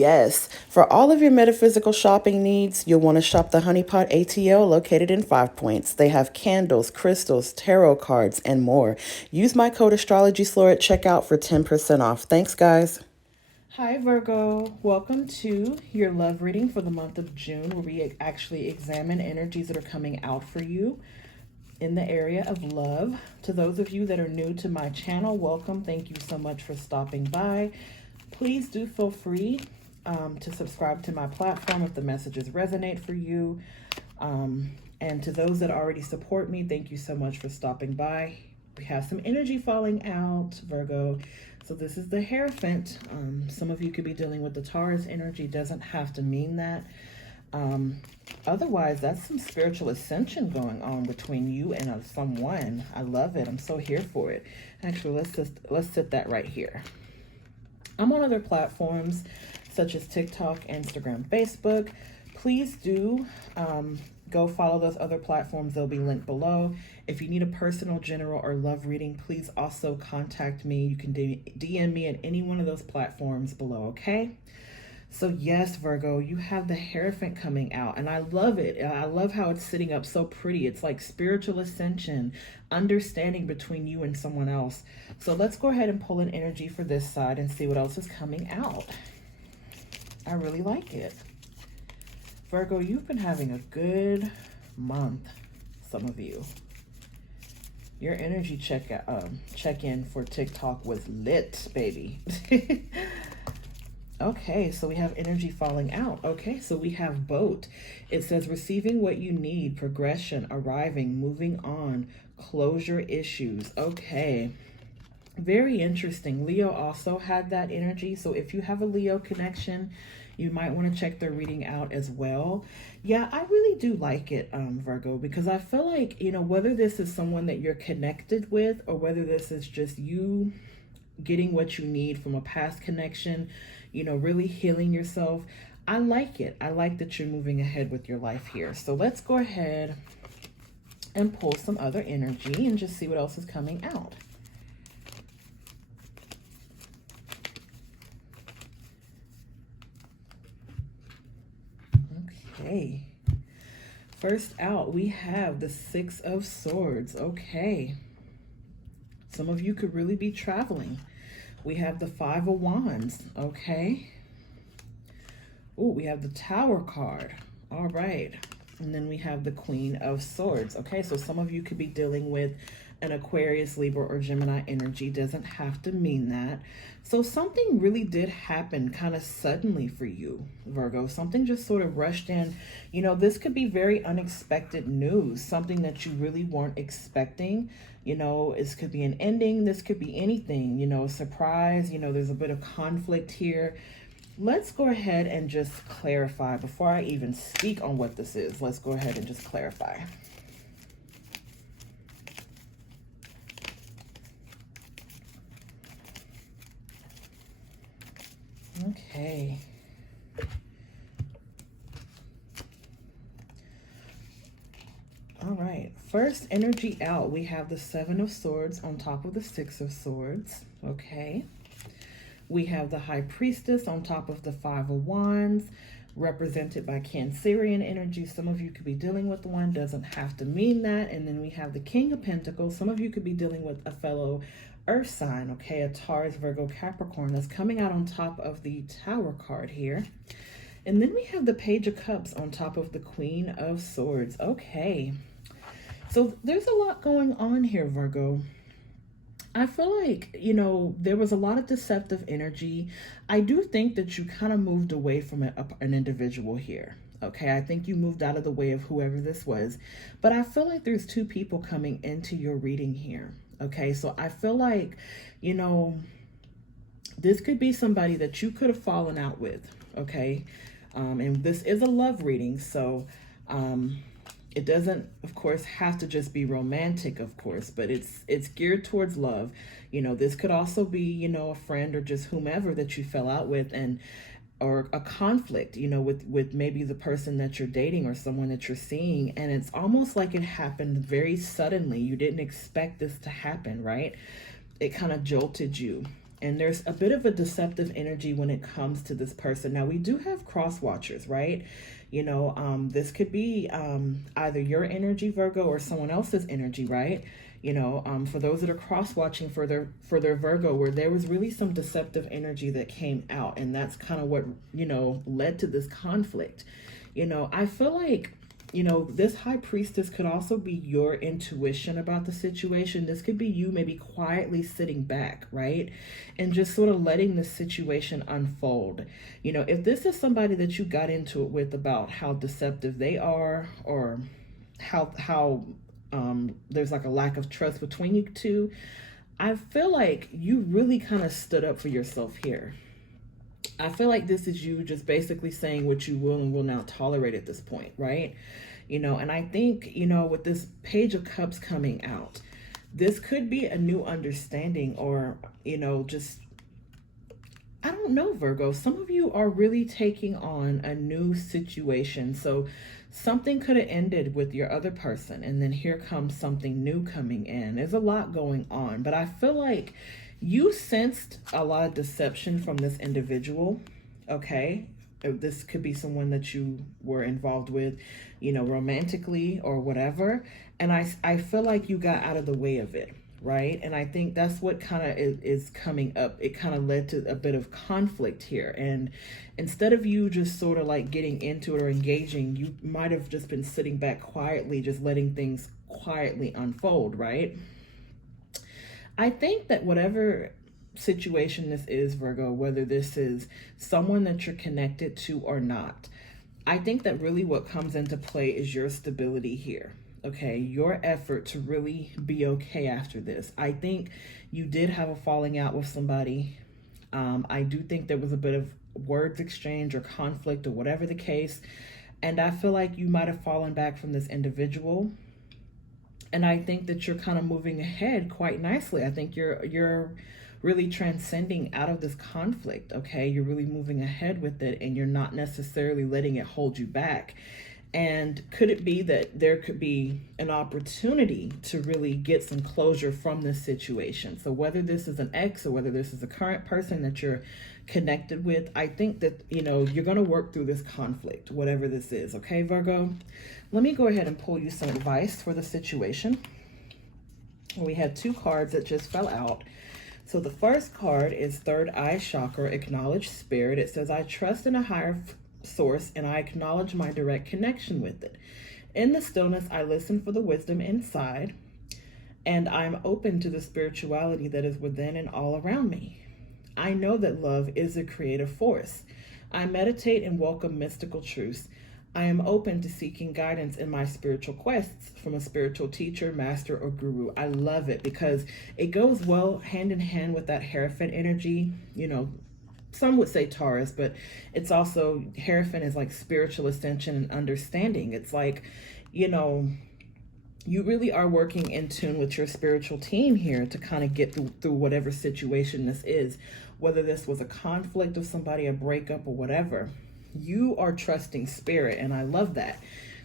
Yes, for all of your metaphysical shopping needs, you'll want to shop the Honeypot ATL located in Five Points. They have candles, crystals, tarot cards, and more. Use my code Astrologyslore at checkout for 10% off. Thanks, guys. Hi, Virgo. Welcome to your love reading for the month of June, where we actually examine energies that are coming out for you in the area of love. To those of you that are new to my channel, welcome. Thank you so much for stopping by. Please do feel free to subscribe to my platform if the messages resonate for you. And to those that already support me, thank you so much for stopping by. We have some energy falling out, Virgo. So this is the Hierophant. Some of you could be dealing with the Taurus energy. Doesn't have to mean that. Otherwise, that's some spiritual ascension going on between you and someone. I love it. I'm so here for it. Actually, let's sit that right here. I'm on other platforms such as TikTok, Instagram, Facebook. Please do go follow those other platforms. They'll be linked below. If you need a personal, general, or love reading, please also contact me. You can DM me at any one of those platforms below, okay? So yes, Virgo, you have the Hierophant coming out, and I love it. I love how it's sitting up so pretty. It's like spiritual ascension, understanding between you and someone else. So let's go ahead and pull an energy for this side and see what else is coming out. I really like it. Virgo, you've been having a good month, some of you. Your energy check-in for TikTok was lit, baby. Okay, so we have energy falling out. Okay, so we have boat. It says receiving what you need, progression, arriving, moving on, closure issues. Okay, very interesting. Leo also had that energy. So if you have a Leo connection, you might want to check their reading out as well. Yeah, I really do like it, Virgo, because I feel like, you know, whether this is someone that you're connected with or whether this is just you getting what you need from a past connection, you know, really healing yourself. I like it. I like that you're moving ahead with your life here. So let's go ahead and pull some other energy and just see what else is coming out. Okay. First out, we have the Six of Swords. Okay. Some of you could really be traveling. We have the Five of Wands, okay? Oh, we have the Tower card. All right. And then we have the Queen of Swords. Okay, so some of you could be dealing with an Aquarius, Libra, or Gemini energy. Doesn't have to mean that. So something really did happen kind of suddenly for you, Virgo. Something just sort of rushed in. You know, this could be very unexpected news, something that you really weren't expecting. You know, this could be an ending. This could be anything, you know, surprise. You know, there's a bit of conflict here. Let's go ahead and just clarify before I even speak on what this is. Let's go ahead and just clarify. Okay. All right. First energy out, we have the Seven of Swords on top of the Six of Swords. Okay. We have the High Priestess on top of the Five of Wands, represented by Cancerian energy. Some of you could be dealing with one, doesn't have to mean that. And then we have the King of Pentacles. Some of you could be dealing with a fellow Earth sign, okay, a Taurus, Virgo, Capricorn, that's coming out on top of the Tower card here. And then we have the Page of Cups on top of the Queen of Swords. Okay, so there's a lot going on here, Virgo. I feel like, you know, there was a lot of deceptive energy. I do think that you kind of moved away from an individual here. Okay, I think you moved out of the way of whoever this was. But I feel like there's two people coming into your reading here. Okay, so I feel like, you know, this could be somebody that you could have fallen out with. Okay, and this is a love reading. So it doesn't, of course, have to just be romantic, of course, but it's geared towards love. You know, this could also be, you know, a friend or just whomever that you fell out with, and or a conflict, you know, with maybe the person that you're dating or someone that you're seeing. And it's almost like it happened very suddenly. You didn't expect this to happen, right? It kind of jolted you. And there's a bit of a deceptive energy when it comes to this person. Now, we do have cross watchers, right? This could be either your energy, Virgo, or someone else's energy, right? For those that are cross watching for their Virgo, where there was really some deceptive energy that came out, and that's kind of what led to this conflict. I feel like this high priestess could also be your intuition about the situation. This could be you maybe quietly sitting back, right? And just sort of letting the situation unfold. If this is somebody that you got into it with about how deceptive they are, or how there's like a lack of trust between you two, I feel like you really kind of stood up for yourself here. I feel like this is you just basically saying what you will and will not tolerate at this point, right? And I think, with this Page of Cups coming out, this could be a new understanding, or, just, I don't know, Virgo. Some of you are really taking on a new situation. So something could have ended with your other person, and then here comes something new coming in. There's a lot going on, but I feel like you sensed a lot of deception from this individual, okay? This could be someone that you were involved with, romantically or whatever. And I feel like you got out of the way of it, right? And I think that's what kind of is coming up. It kind of led to a bit of conflict here. And instead of you just sort of like getting into it or engaging, you might have just been sitting back quietly, just letting things quietly unfold, right? I think that whatever situation this is, Virgo, whether this is someone that you're connected to or not, I think that really what comes into play is your stability here, okay? Your effort to really be okay after this. I think you did have a falling out with somebody. I do think there was a bit of words exchange or conflict or whatever the case. And I feel like you might have fallen back from this individual. And I think that you're kind of moving ahead quite nicely. I think you're really transcending out of this conflict, okay? You're really moving ahead with it, and you're not necessarily letting it hold you back. And could it be that there could be an opportunity to really get some closure from this situation? So whether this is an ex or whether this is a current person that you're connected with, I think that, you're going to work through this conflict, whatever this is. Okay, Virgo? Let me go ahead and pull you some advice for the situation. We had two cards that just fell out. So the first card is Third Eye Chakra, Acknowledge Spirit. It says, I trust in a higher source and I acknowledge my direct connection with it. In the stillness, I listen for the wisdom inside, and I'm open to the spirituality that is within and all around me. I know that love is a creative force. I meditate and welcome mystical truths. I am open to seeking guidance in my spiritual quests from a spiritual teacher, master, or guru. I love it because it goes well hand in hand with that Hierophant energy. Some would say Taurus, but it's also, Hierophant is like spiritual ascension and understanding. It's like, you really are working in tune with your spiritual team here to kind of get through whatever situation this is, whether this was a conflict of somebody, a breakup, or whatever. You are trusting spirit, and I love that.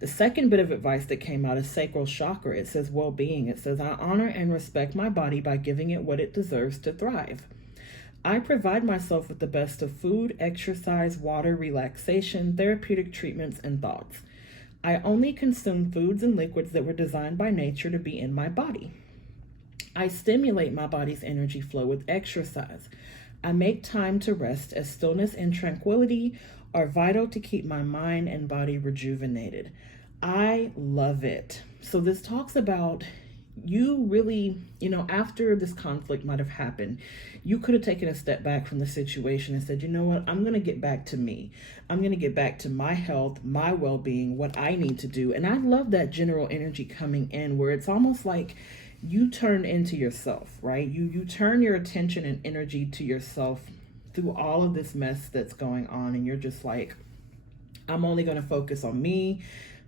The second bit of advice that came out is Sacral Chakra. It says well-being. It says, I honor and respect my body by giving it what it deserves to thrive. I provide myself with the best of food, exercise, water, relaxation, therapeutic treatments, and thoughts. I only consume foods and liquids that were designed by nature to be in my body. I stimulate my body's energy flow with exercise. I make time to rest, as stillness and tranquility are vital to keep my mind and body rejuvenated. I love it. So this talks about you really, after this conflict might have happened, you could have taken a step back from the situation and said, you know what, I'm going to get back to me. I'm going to get back to my health, my well-being, what I need to do. And I love that general energy coming in where it's almost like you turn into yourself, right? You turn your attention and energy to yourself through all of this mess that's going on. And you're just like, I'm only going to focus on me,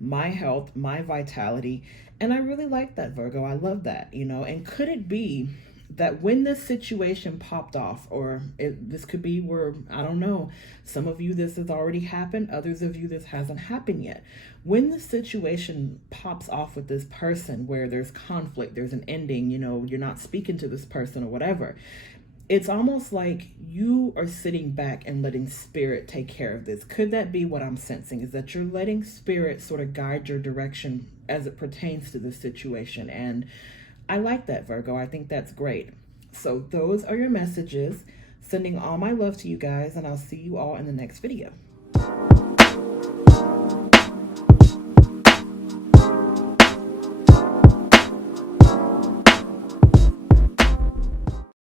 my health, my vitality. And I really like that, Virgo. I love that, and could it be that when this situation popped off, or this could be where, I don't know, some of you this has already happened, others of you this hasn't happened yet. When the situation pops off with this person where there's conflict, there's an ending, you're not speaking to this person or whatever, it's almost like you are sitting back and letting spirit take care of this. Could that be what I'm sensing? Is that you're letting spirit sort of guide your direction as it pertains to this situation? And I like that, Virgo. I think that's great. So those are your messages. Sending all my love to you guys, and I'll see you all in the next video.